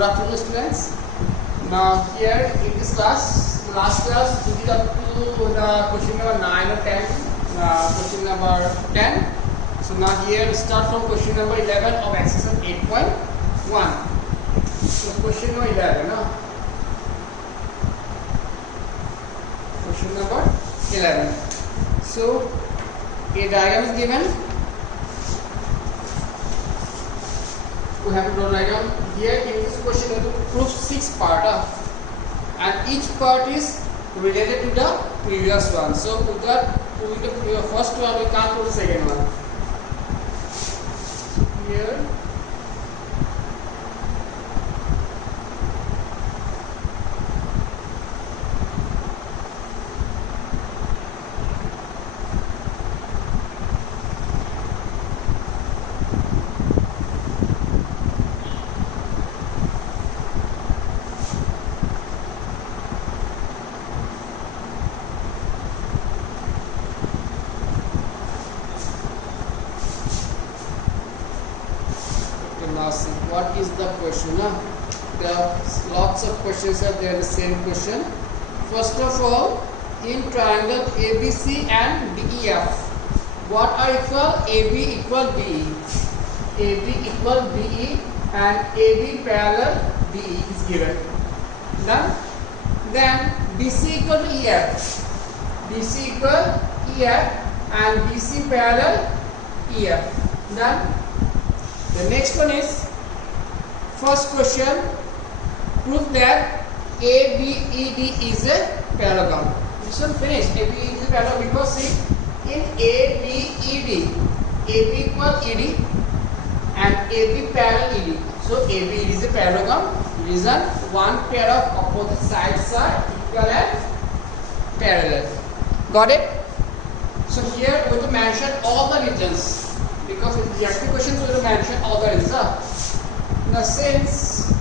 Good afternoon, students. Now here in this class, the last class we did up to the question number 9 or 10, question number 10. So now here we start from question number 11 of exercise 8.1. So question number 11, no? Question number 11. So a diagram is given. We have to draw diagram. Here in this question we have to prove 6 parts, and each part is related to the previous one. So without proving the first one, we can't prove the second one. Here what is the question? There are lots of questions are there, the same question. First of all, in triangle ABC and DEF, what are equal? AB equal BE, AB equal BE, and AB parallel BE is given. Done. Then BC equal to EF, BC equal EF, and BC parallel EF. Done. The next one is first question. Prove that ABED is a parallelogram. This one finished. ABED is a parallelogram because see, in ABED, AB equal ED and AB parallel ED. So ABED is a parallelogram. Reason, one pair of opposite sides are equal and parallel. Got it? So here we have to mention all the regions. Because in the actual questions we will mention all the results. Now since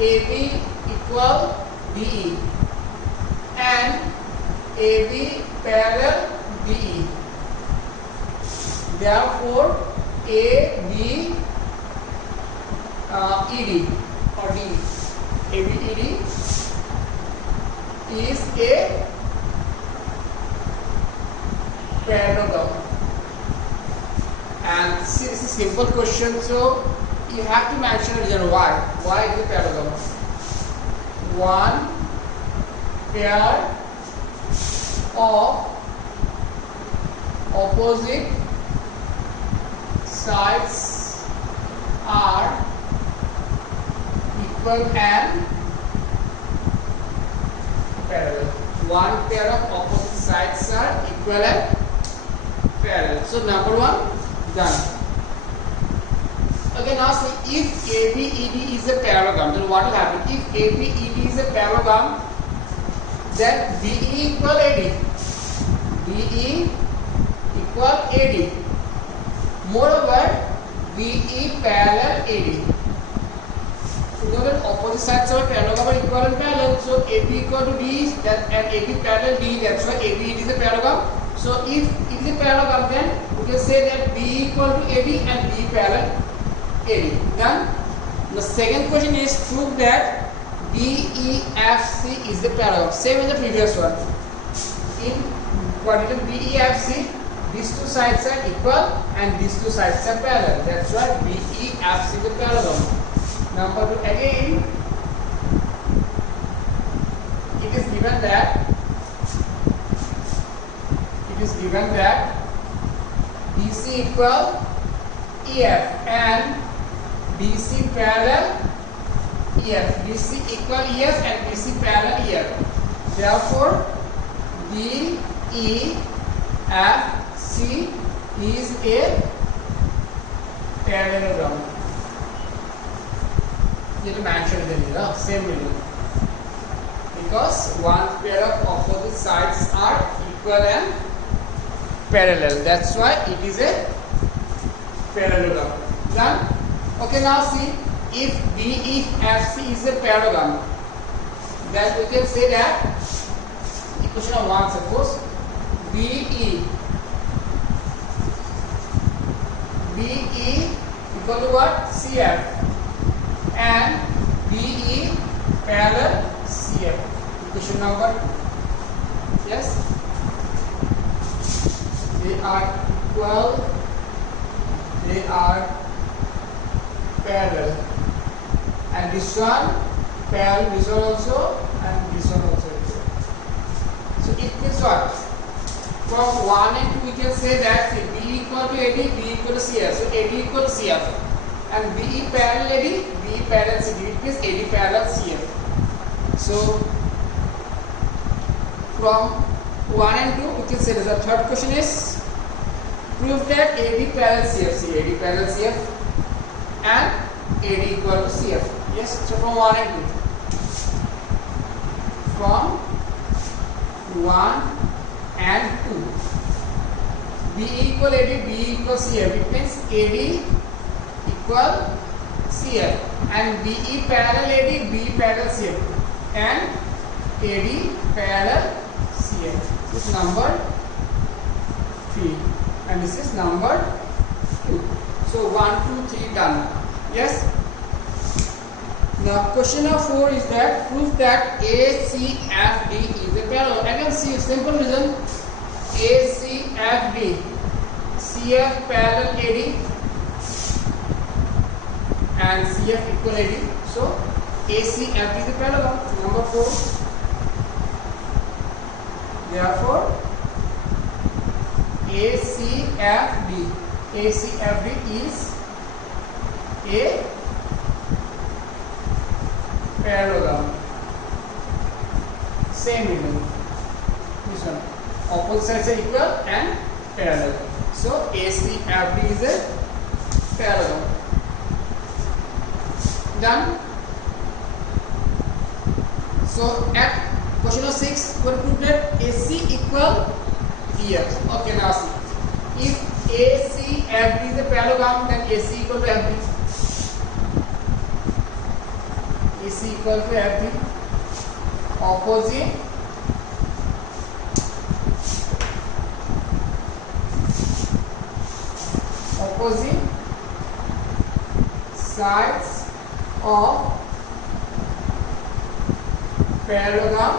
AB equal BE and AB parallel BE, therefore ABED or D, ABED is a parallelogram. And see, this is a simple question, so you have to mention a reason why. Why is it parallelogram? One pair of opposite sides are equal and parallel. One pair of opposite sides are equal and parallel. So number one, done. Okay, now see, if ABED is a parallelogram, then what will happen? If ABED is a parallelogram, then BE equal AD, BE equal AD. Moreover, BE parallel AD. So you know that opposite sides of a parallelogram are equal and parallel. So AB equal to D and AB parallel D. That's why ABED is a parallelogram. So if it is a parallelogram, then we can say that B equal to AD and B parallel AD. Done. The second question is prove that BEFC is a parallelogram. Same as the previous one. In quadrant BEFC, these two sides are equal and these two sides are parallel. That's why BEFC is a parallelogram. Number 2, again, it is given that BC equal EF and BC parallel EF. BC equal EF and BC parallel EF. Therefore, BEFC is a parallelogram. You have to mention the same meaning. Because one pair of opposite sides are equal and parallel. That's why it is a parallelogram. Done? Okay, now see, if BEFC is a parallelogram, then we can say that equation of 1, suppose BE equal to what? CF. number 2. Yes, they are equal, they are parallel, and this one parallel, this one also, and this one also. So it means what? From 1 and 2 we can say that B equal to AD, B equal to CF. So AD equal to CF, and BE parallel AD, BE parallel CD. It means AD parallel CF. So from 1 and 2 we can say that the third question is prove that AD parallel CF. See, AD parallel CF and AD equal to CF. Yes. So from 1 and 2. From 1 and 2. BE equal AD, BE equal CF. It means AD equal CF, and BE parallel AD, BE parallel CF, and AD parallel CF. This is number 3, and this is number 2. So 1, 2, 3 done. Yes. Now question number 4 is that prove that ACFD is a parallel. Again, see, simple reason. ACFD, CF parallel AD and CF equal AD. So ACFD is a parallel. Number 4. Therefore ACFD is a parallelogram. Same reason. This one. Opposite sides are equal and parallel. So ACFD is a parallelogram. Done. So at question number 6, we will prove that AC equal EF. Okay, now see. If ACFD is a parallelogram, then AC equal to FD. AC equal to FD. Opposite sides of parallelogram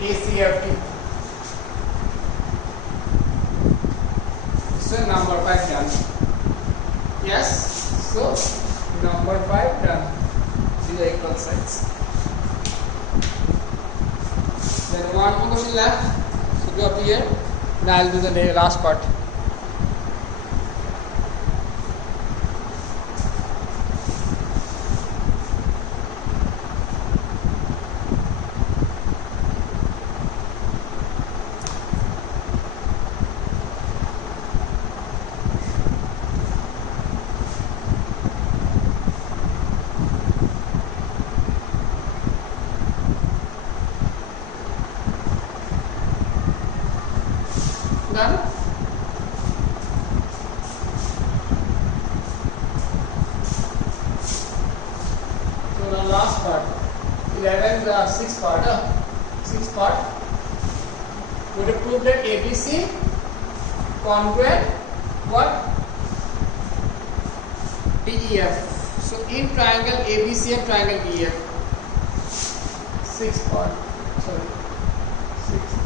ACFD. So number 5 done. Yes. So number 5 done. These are equal sides. Then one more question left. So go up here. Now I'll do the last part. Done. So the last part, 11, the sixth part. We will prove that ABC congruent what? DEF. So in triangle ABC and triangle DEF. Sixth part. Sorry. Sixth.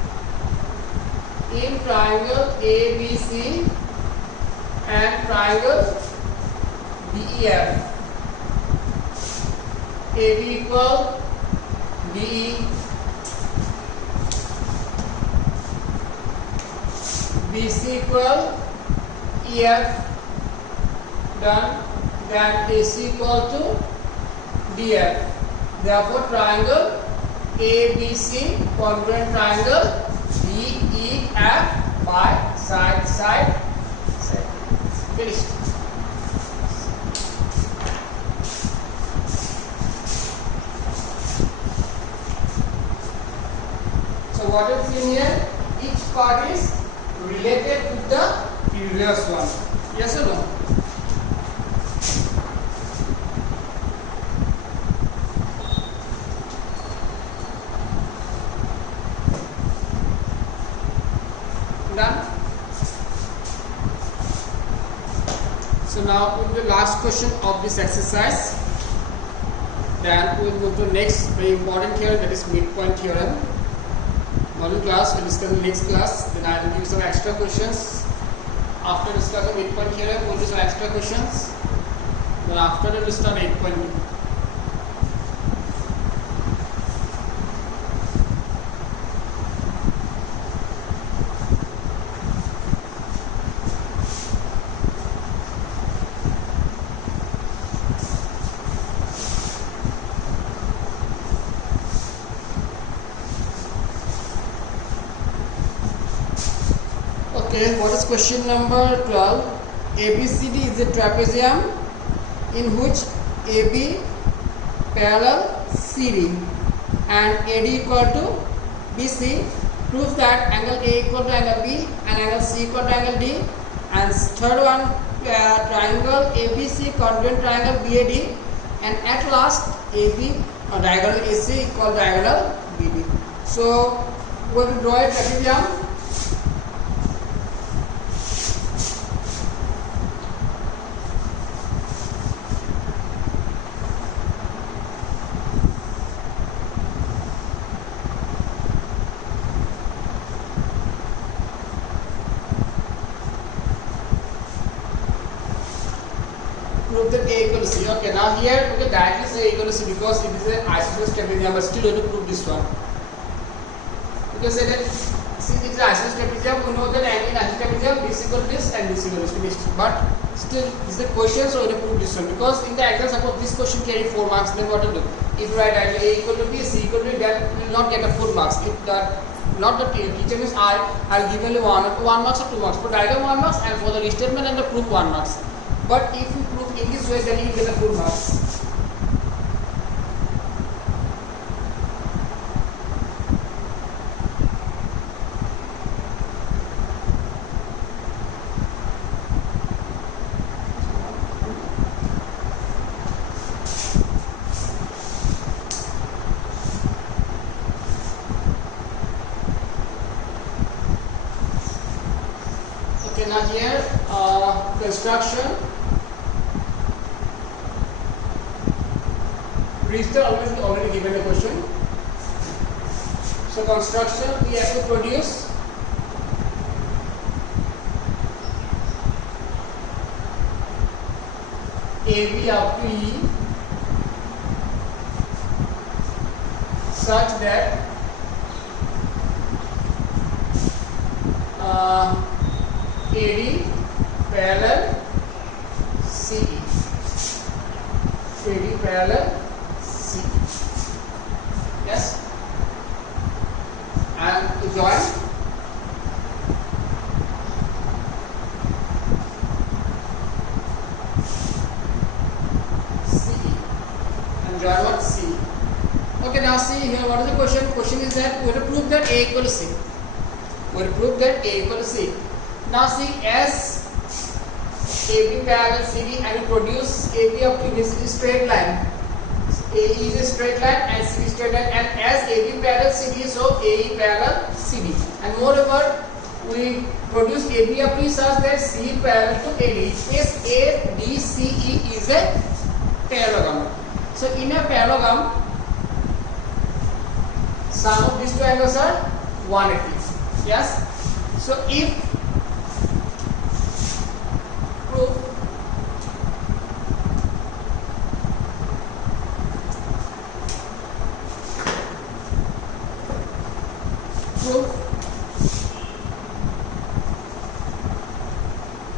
In triangle ABC and triangle DEF, AB equal DE, BC equal EF, done. Then AC equal to DF. Therefore triangle ABC congruent triangle DEF by side. Finished. So what is in here? Each part is related to the previous one. Yes or no? Done. So now put the last question of this exercise. Then we will move to next very important theorem, that is midpoint theorem. Module class will discuss in the next class. Then I will give some extra questions. After discussing midpoint theorem, we will do some extra questions. Then after that we will start 8.2. Okay, what is question number 12? ABCD is a trapezium in which AB parallel CD and AD equal to BC. Proves that angle A equal to angle B and angle C equal to angle D. And third one, triangle ABC congruent triangle BAD, and at last AB or diagonal AC equal to diagonal BD. So we will draw a trapezium. Prove that A equal to C. Okay, now here we can directly say A equal to C because it is an isosceles trapezium, but still we have to prove this one. We can say that since it is an isosceles trapezium, we know that angle in isosceles trapezium this equal to this and this equal to this. But still, this is the question, so we have to prove this one because in the exam, suppose this question carry 4 marks, then what to do? If you write A equal to B, C equal to D, then you will not get a 4 marks. If that not the teacher means I'll give only 1 marks or 2 marks. For diagram 1 marks and for the restatement and the proof 1 marks. But if you prove in this way, then you will get the full marks. Okay, now here construction. Register already given a question. So construction, we have to produce AB up to E such that AD parallel CE. AD parallel CE. Yes. And to join CE and join what C. Okay, now see here what is the question? Question is that we have to prove that A equal to C. We have to prove that A equal to C. Now see, as AB parallel CD and we produce AB up to this is straight line. A is a straight line and CD is straight line, and as AB parallel CD, so AE parallel CD. And moreover, we produce AB up to such that C parallel to AD. It means ADCE is a parallelogram. So in a parallelogram, sum of these two angles are 180. Yes. So if proof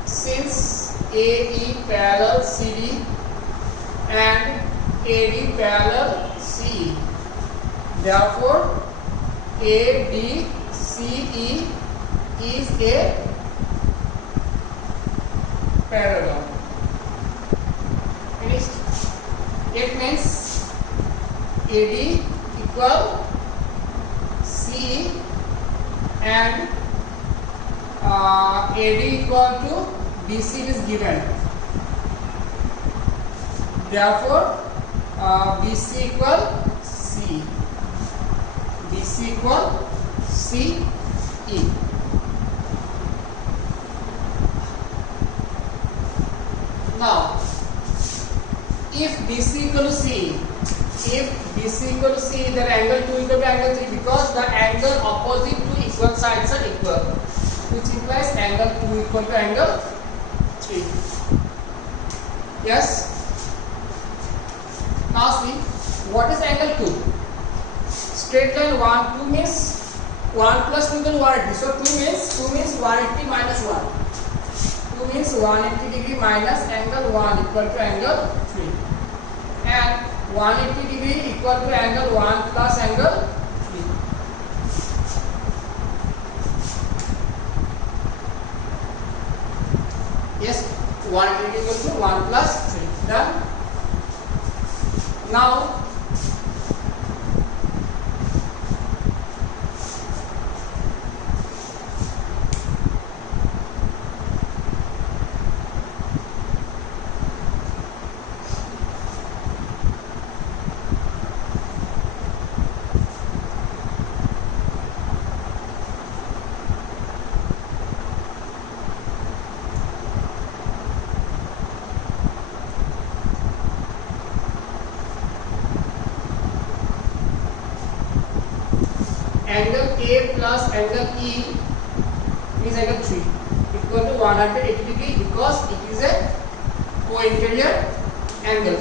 since AE parallel CD and AD parallel CE, therefore ADCE is a parallelogram. Finished. It means AD equal CE and AD equal to BC is given. Therefore, BC equal C. BC equal CE. Now, if BC equal to CE, if BC equal to C, then angle 2 equal to angle 3, because the angle opposite to equal sides are equal, which implies angle 2 equal to angle 3. Yes. Now see, what is angle 2? Straight line 1, 2 means 1 plus 2 equal 180. So 2 means 180 minus 1. 2 means 180 degree minus angle 1 equal to angle 3. And 180 degree equal to angle 1 plus angle 3. Yes, 180 degree equal to 1 plus 3. Done. Now angle A plus angle E is angle 3 equal to 180 degree, because it is a co-interior angle.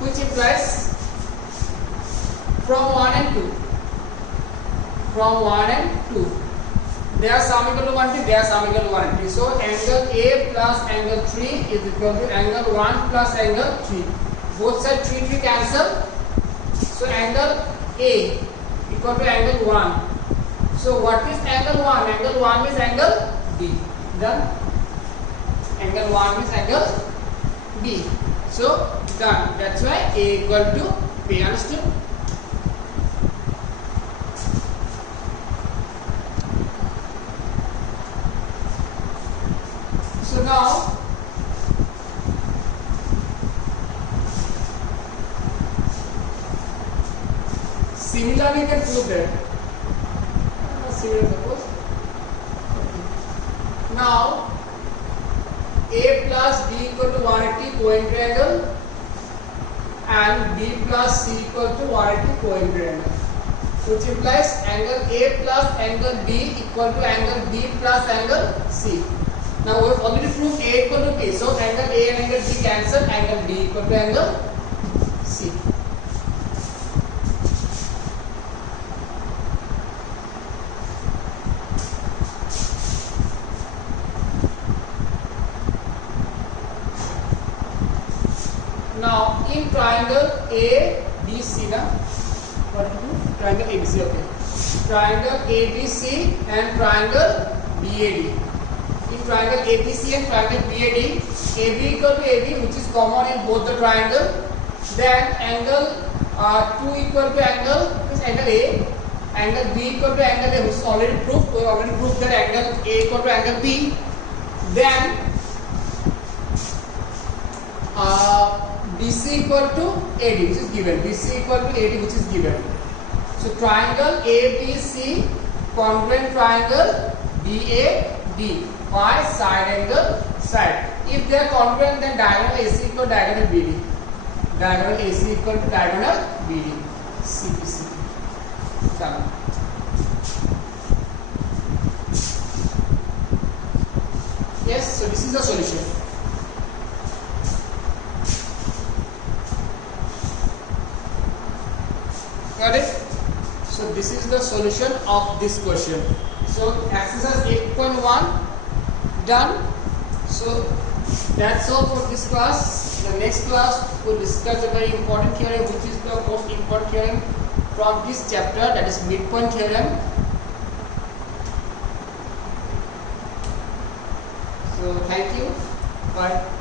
Which implies from 1 and 2. From 1 and 2. They are sum equal to 180, they are sum equal to 180. So angle A plus angle 3 is equal to angle 1 plus angle 3. Both sides 3 cancel. So angle A equal to angle 1. So what is angle 1? Angle 1 is angle B. Done. Angle 1 is angle B. So done. That's why A equal to B. Understood? So now similarly you can prove that. Similar suppose. Now A plus B equal to 180 co-interior angle and B plus C equal to 180 co-interior angle, which implies angle A plus angle B equal to angle B plus angle C. Now we have already proved A equal to B, so angle A and angle B cancel, angle B equal to angle C. Now in triangle ABC, now what to do? Triangle ABC, okay. Triangle ABC and triangle BAD. In triangle ABC and triangle BAD, AB equal to AB, which is common in both the triangle. Then angle 2 equal to angle is angle A. Angle B equal to angle A, which is already proved. We already proved that angle A equal to angle B. Then BC equal to AD, which is given. BC equal to AD, which is given. So triangle ABC congruent triangle BAD. Why? Side angle side. If they are congruent, then diagonal AC equal to diagonal BD. Diagonal AC equal to diagonal BD. CPC. Done. Yes. So this is the solution. Got it? So this is the solution of this question. So exercise 8.1 done. So that's all for this class. The next class we'll discuss a very important theorem, which is the most important theorem from this chapter, that is midpoint theorem. So thank you. Bye.